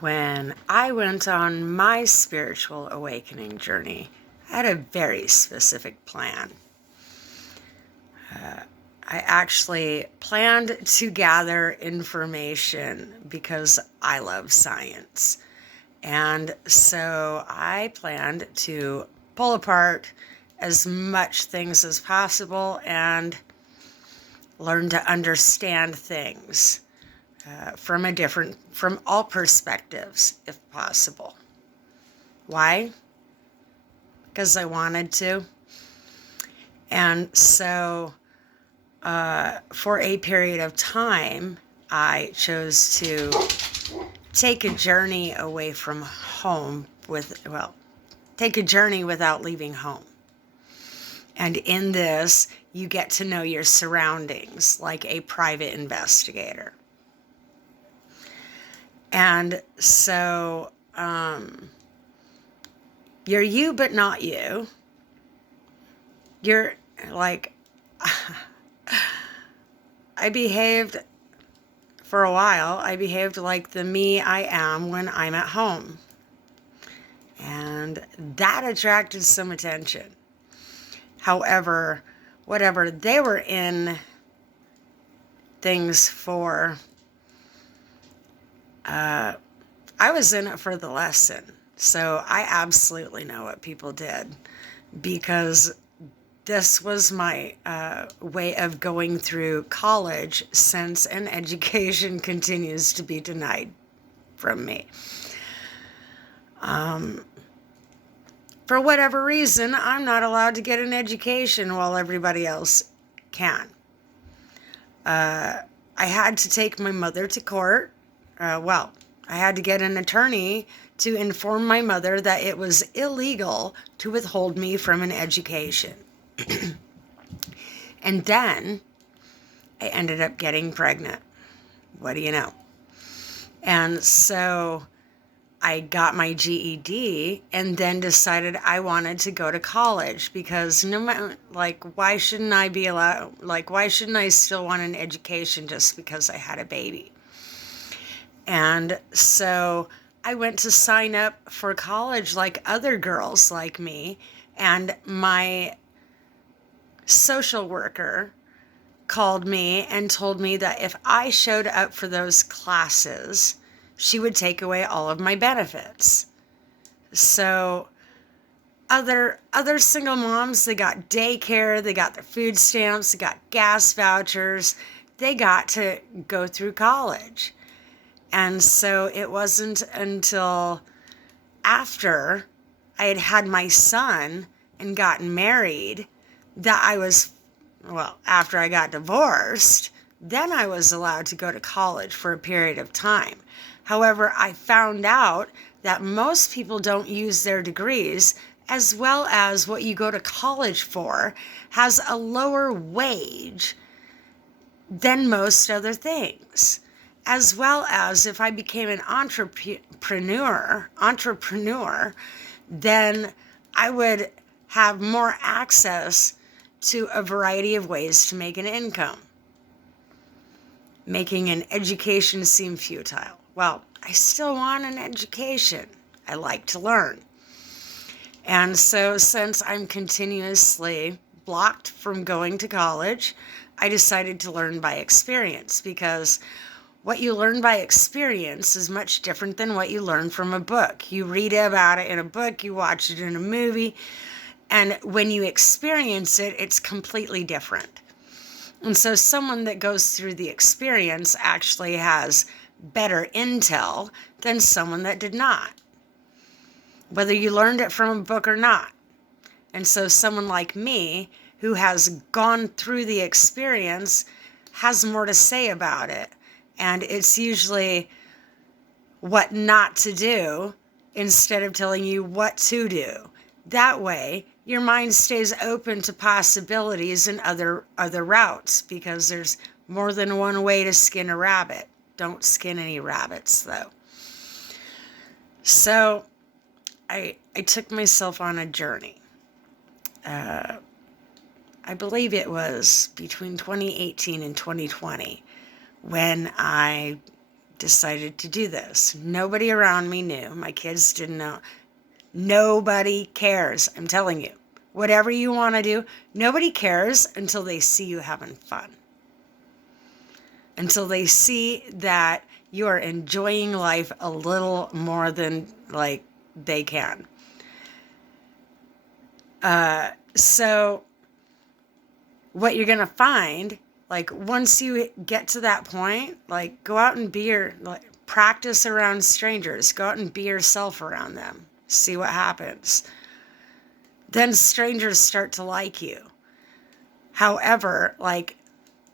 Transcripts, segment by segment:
When I went on my spiritual awakening journey, I had a very specific plan. I actually planned to gather information because I love science. And so I planned to pull apart as much things as possible and learn to understand things from all perspectives, if possible. Why? Because I wanted to. And so for a period of time, I chose to take a journey away from home take a journey without leaving home. And in this, you get to know your surroundings like a private investigator. And so you're you, but not you. You're like, for a while, I behaved like the me I am when I'm at home. And that attracted some attention. However, whatever they were in things for, I was in it for the lesson. So I absolutely know what people did, because this was my way of going through college, since an education continues to be denied from me. For whatever reason, I'm not allowed to get an education while everybody else can. I had to take my mother to court. I had to get an attorney to inform my mother that it was illegal to withhold me from an education. And then I ended up getting pregnant. What do you know? And so I got my GED and then decided I wanted to go to college, because no matter, why shouldn't I be allowed, why shouldn't I still want an education just because I had a baby? And so I went to sign up for college like other girls like me, and my social worker called me and told me that if I showed up for those classes, she would take away all of my benefits. So other single moms, they got daycare, they got their food stamps, they got gas vouchers, they got to go through college. And so it wasn't until after I had had my son and gotten married that after I got divorced, then I was allowed to go to college for a period of time. However, I found out that most people don't use their degrees, as well as what you go to college for has a lower wage than most other things. As well as if I became an entrepreneur, then I would have more access to a variety of ways to make an income, making an education seem futile. Well, I still want an education. I like to learn. And so since I'm continuously blocked from going to college, I decided to learn by experience, because what you learn by experience is much different than what you learn from a book. You read about it in a book, you watch it in a movie, and when you experience it, it's completely different. And so someone that goes through the experience actually has better intel than someone that did not, whether you learned it from a book or not. And so someone like me, who has gone through the experience, has more to say about it. And it's usually what not to do instead of telling you what to do. That way, your mind stays open to possibilities and other routes, because there's more than one way to skin a rabbit. Don't skin any rabbits, though. So I took myself on a journey. I believe it was between 2018 and 2020 when I decided to do this. Nobody around me knew. My kids didn't know. Nobody cares. I'm telling you. Whatever you want to do, nobody cares until they see you having fun. Until they see that you are enjoying life a little more than like they can. So what you're going to find, like once you get to that point, like go out and practice around strangers. Go out and be yourself around them. See what happens. Then strangers start to like you. However, like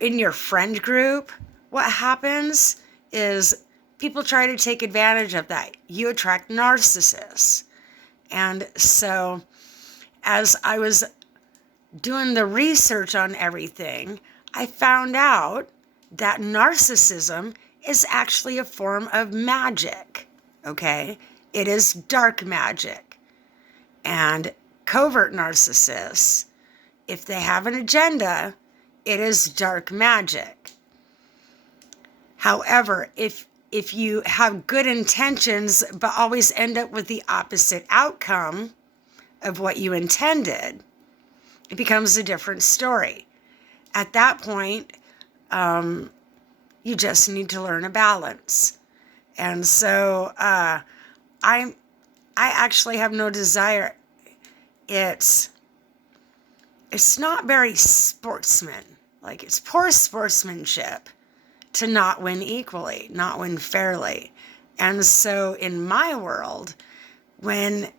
in your friend group, what happens is people try to take advantage of that. You attract narcissists. And so as I was doing the research on everything, I found out that narcissism is actually a form of magic. Okay? It is dark magic. And covert narcissists, if they have an agenda, it is dark magic. However, if you have good intentions but always end up with the opposite outcome of what you intended, it becomes a different story. At that point, you just need to learn a balance. And so I actually have no desire. It's not very sportsman. Like, it's poor sportsmanship to not win equally, not win fairly. And so in my world, when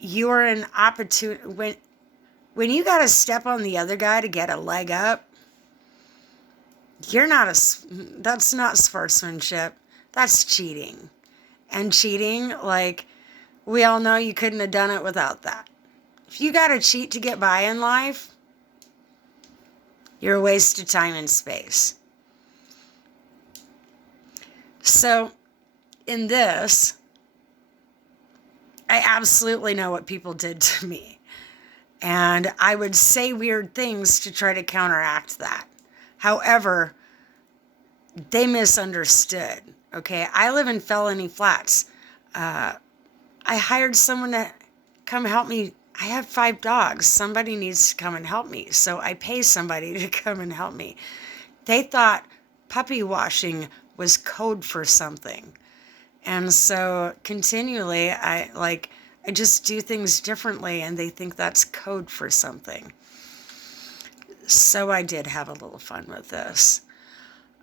you're an opportunity, when you got to step on the other guy to get a leg up, that's not sportsmanship. That's cheating. And cheating, like, we all know you couldn't have done it without that. If you got to cheat to get by in life, you're a waste of time and space. So, in this, I absolutely know what people did to me. And I would say weird things to try to counteract that. However, they misunderstood. Okay, I live in Felony Flats. I hired someone to come help me. I have 5 dogs. Somebody needs to come and help me. So I pay somebody to come and help me. They thought puppy washing was code for something. And so continually, I just do things differently, and they think that's code for something. So I did have a little fun with this.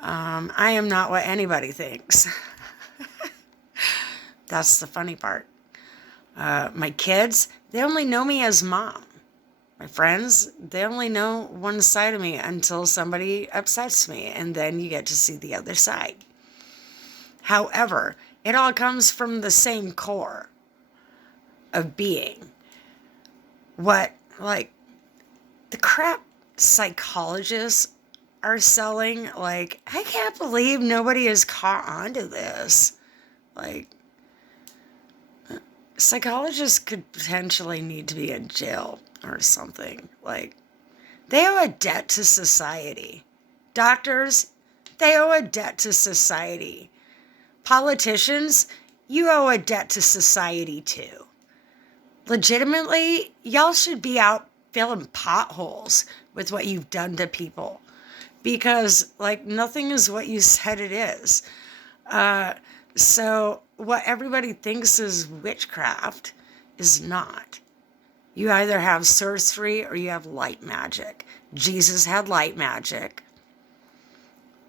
I am not what anybody thinks. That's the funny part. My kids, they only know me as mom. My friends, they only know one side of me until somebody upsets me, and then you get to see the other side. However, it all comes from the same core of being. What, like, the crap psychologists are selling, like, I can't believe nobody has caught on to this. Like, psychologists could potentially need to be in jail or something. Like, they owe a debt to society. Doctors, they owe a debt to society. Politicians, you owe a debt to society too. Legitimately, y'all should be out filling potholes with what you've done to people. Because, like, nothing is what you said it is. So what everybody thinks is witchcraft is not. You either have sorcery or you have light magic. Jesus had light magic.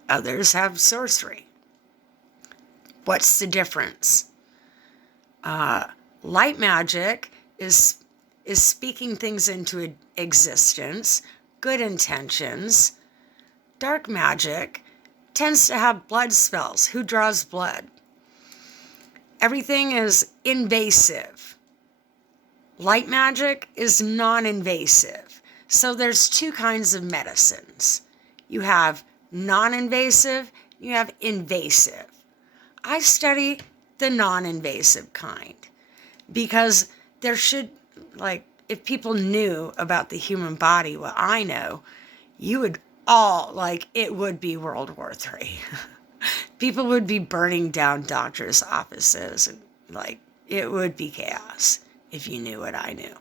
Others have sorcery. What's the difference? Light magic is speaking things into existence, good intentions. Dark magic tends to have blood spells. Who draws blood? Everything is invasive. Light magic is non-invasive. So there's 2 kinds of medicines. You have non-invasive, you have invasive. I study the non-invasive kind because there should, like, if people knew about the human body, what I know, you would all, like, it would be World War III. People would be burning down doctors' offices, and, like, it would be chaos if you knew what I knew.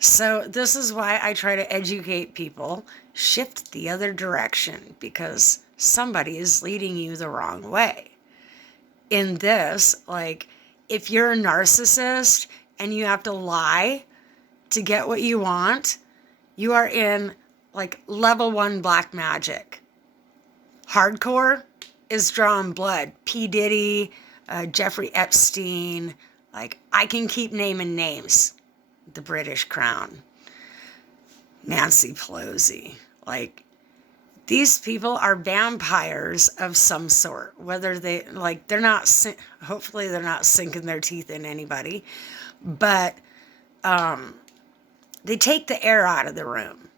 So this is why I try to educate people, shift the other direction, because somebody is leading you the wrong way. In this, like, if you're a narcissist and you have to lie to get what you want, you are in, like, level 1 black magic. Hardcore is drawing blood. P. Diddy, Jeffrey Epstein, like, I can keep naming names. The British Crown, Nancy Pelosi. Like, these people are vampires of some sort. Whether they, like, they're not, hopefully they're not sinking their teeth in anybody, but they take the air out of the room.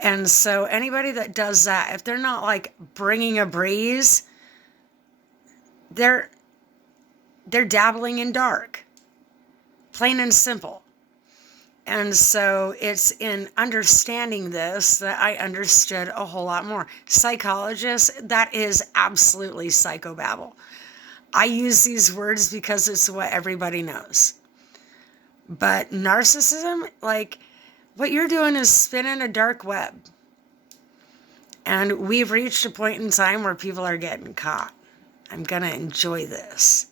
And so anybody that does that, if they're not, like, bringing a breeze, they're dabbling in dark. Plain and simple. And so it's in understanding this that I understood a whole lot more. Psychologists, that is absolutely psychobabble. I use these words because it's what everybody knows. But narcissism, like, what you're doing is spinning a dark web. And we've reached a point in time where people are getting caught. I'm going to enjoy this.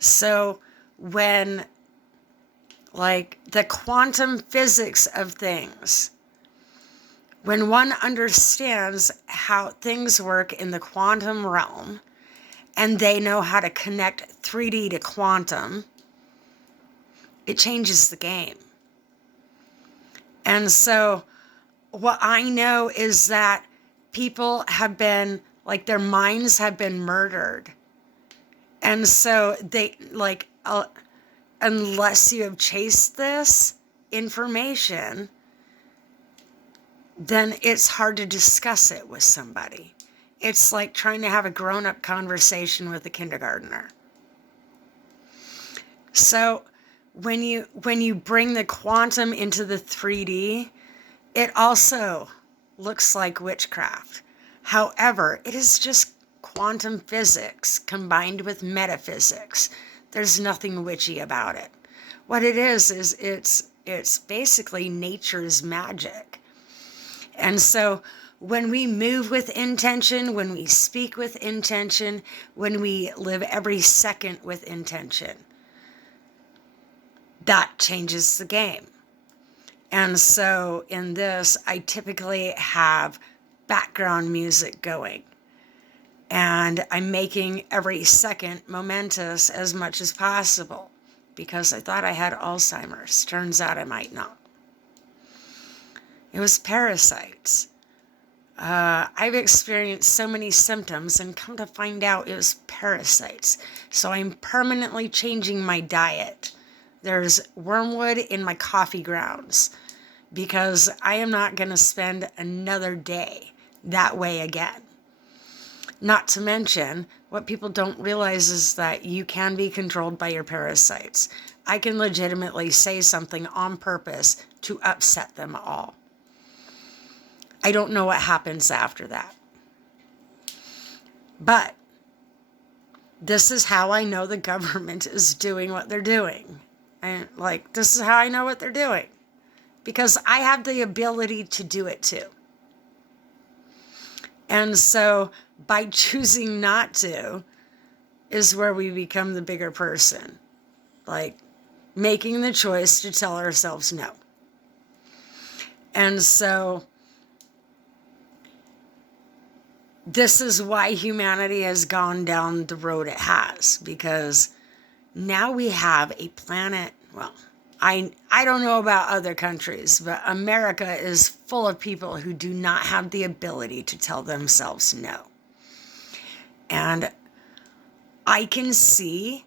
So when, like, the quantum physics of things, when one understands how things work in the quantum realm, and they know how to connect 3D to quantum, it changes the game. And so what I know is that people have been, like, their minds have been murdered. And so they, like, unless you have chased this information, then it's hard to discuss it with somebody. It's like trying to have a grown-up conversation with a kindergartner. So when you bring the quantum into the 3D, it also looks like witchcraft. However, it is just quantum physics combined with metaphysics. There's nothing witchy about it. What it is it's basically nature's magic. And so when we move with intention, when we speak with intention, when we live every second with intention, that changes the game. And so in this, I typically have background music going. And I'm making every second momentous as much as possible, because I thought I had Alzheimer's. Turns out I might not. It was parasites. I've experienced so many symptoms, and come to find out it was parasites. So I'm permanently changing my diet. There's wormwood in my coffee grounds, because I am not going to spend another day that way again. Not to mention, what people don't realize is that you can be controlled by your parasites. I can legitimately say something on purpose to upset them all. I don't know what happens after that. But this is how I know the government is doing what they're doing. And, like, this is how I know what they're doing. Because I have the ability to do it too. And so by choosing not to is where we become the bigger person. Like, making the choice to tell ourselves no. And so this is why humanity has gone down the road it has. Because now we have a planet, well, I don't know about other countries, but America is full of people who do not have the ability to tell themselves no. And I can see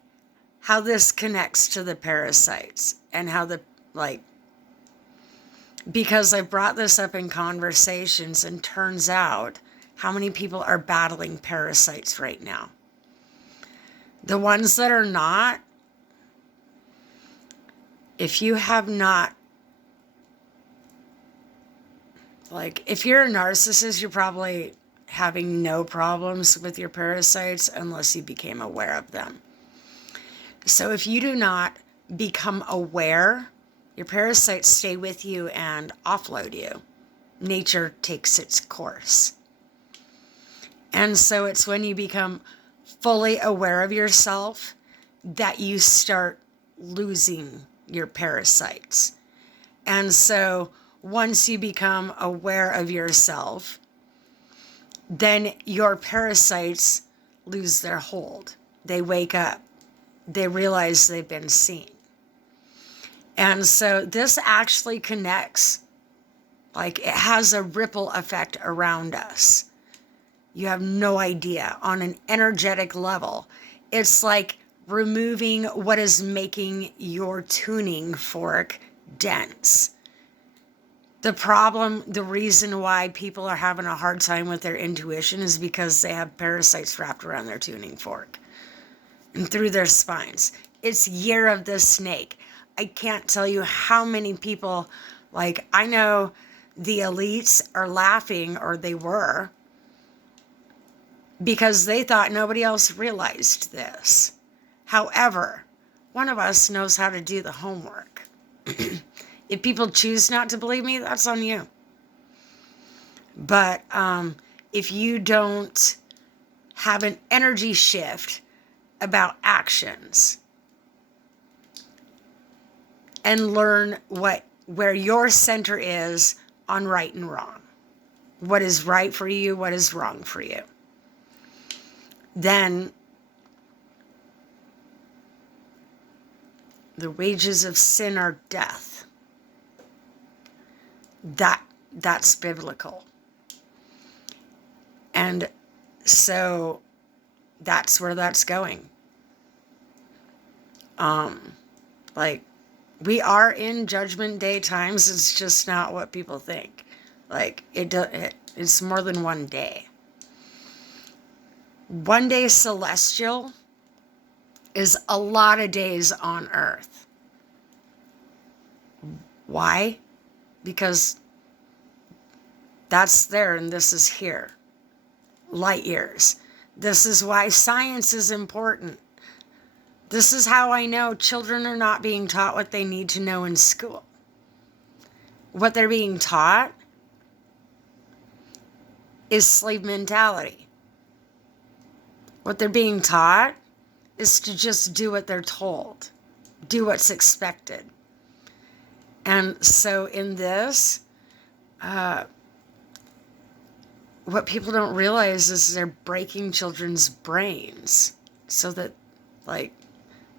how this connects to the parasites and how because I brought this up in conversations, and turns out how many people are battling parasites right now. The ones that are not, if you have not Like, if you're a narcissist, you're probably having no problems with your parasites unless you became aware of them. So if you do not become aware, your parasites stay with you and offload you. Nature takes its course. And so it's when you become fully aware of yourself that you start losing your parasites. And so once you become aware of yourself, then your parasites lose their hold. They wake up. They realize they've been seen. And so this actually connects, like it has a ripple effect around us. You have no idea. On an energetic level, it's like removing what is making your tuning fork dense. The problem, the reason why people are having a hard time with their intuition is because they have parasites wrapped around their tuning fork and through their spines. It's year of the snake. I can't tell you how many people, like, I know the elites are laughing, or they were, because they thought nobody else realized this. However, one of us knows how to do the homework. If people choose not to believe me, that's on you. But if you don't have an energy shift about actions and learn where your center is on right and wrong, what is right for you, what is wrong for you, then the wages of sin are death. That's biblical. And so that's where that's going. Like, we are in judgment day times. It's just not what people think. Like, it's more than one day. One day celestial is a lot of days on earth. Why? Because that's there and this is here. Light years. This is why science is important. This is how I know children are not being taught what they need to know in school. What they're being taught is slave mentality. What they're being taught is to just do what they're told. Do what's expected. And so in this, what people don't realize is they're breaking children's brains so that, like,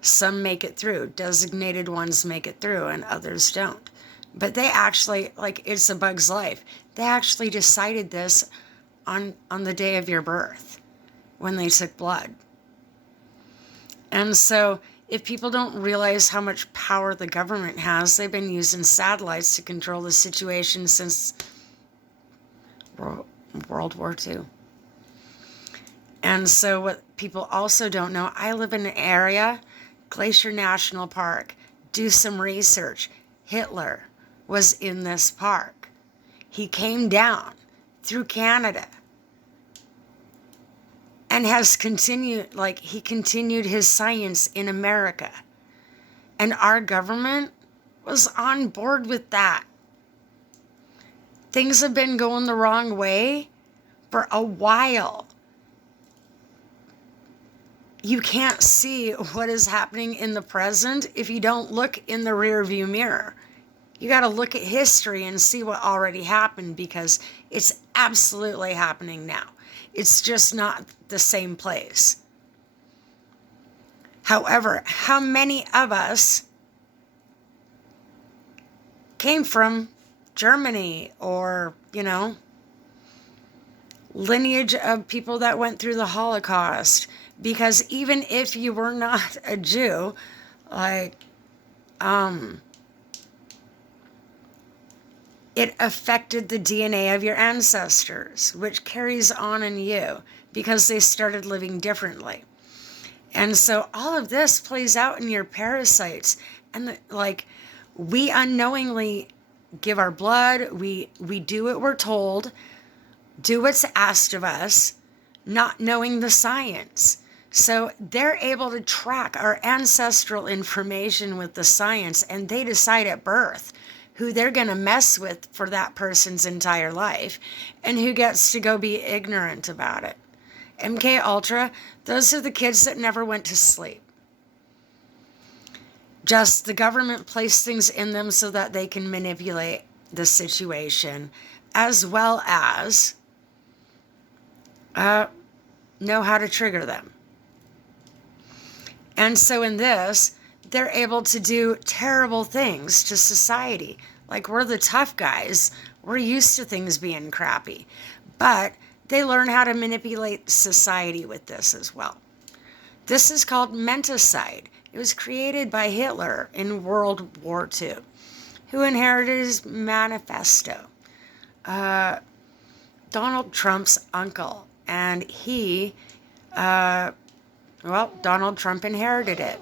some make it through. Designated ones make it through and others don't. But they actually, like, it's a bug's life. They actually decided this on the day of your birth when they took blood. And so if people don't realize how much power the government has, they've been using satellites to control the situation since World War II. And so what people also don't know, I live in an area, Glacier National Park. Do some research. Hitler was in this park. He came down through Canada and has continued, like, he continued his science in America. And our government was on board with that. Things have been going the wrong way for a while. You can't see what is happening in the present if you don't look in the rear view mirror. You got to look at history and see what already happened, because it's absolutely happening now. It's just not the same place. However, how many of us came from Germany or, lineage of people that went through the Holocaust? Because even if you were not a Jew, like, it affected the DNA of your ancestors, which carries on in you because they started living differently. And so all of this plays out in your parasites. And we unknowingly give our blood, we do what we're told, do what's asked of us, not knowing the science. So they're able to track our ancestral information with the science, and they decide at birth who they're going to mess with for that person's entire life and who gets to go be ignorant about it. MK Ultra, those are the kids that never went to sleep. Just the government placed things in them so that they can manipulate the situation, as well as know how to trigger them. And so in this, they're able to do terrible things to society. Like, we're the tough guys. We're used to things being crappy. But they learn how to manipulate society with this as well. This is called menticide. It was created by Hitler in World War II, who inherited his manifesto. Donald Trump's uncle. And Donald Trump inherited it.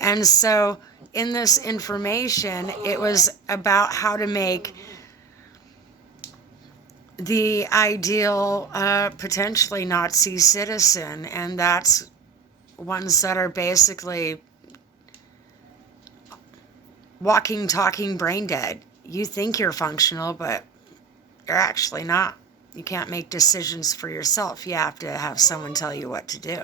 And so in this information, it was about how to make the ideal potentially Nazi citizen. And that's ones that are basically walking, talking, brain dead. You think you're functional, but you're actually not. You can't make decisions for yourself. You have to have someone tell you what to do.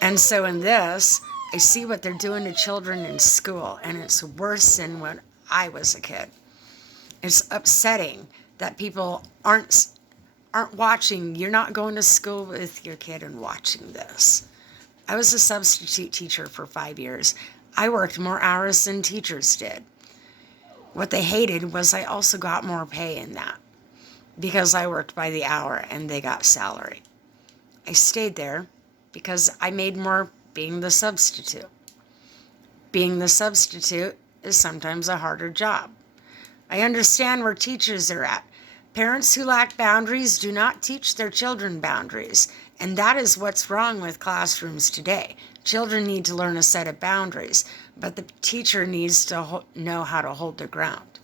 And so in this, I see what they're doing to children in school, and it's worse than when I was a kid. It's upsetting that people aren't watching. You're not going to school with your kid and watching this. I was a substitute teacher for 5 years. I worked more hours than teachers did. What they hated was I also got more pay in that, because I worked by the hour and they got salary. I stayed there because I made more being the substitute. Being the substitute is sometimes a harder job. I understand where teachers are at. Parents who lack boundaries do not teach their children boundaries, and that is what's wrong with classrooms today. Children need to learn a set of boundaries, but the teacher needs to know how to hold their ground.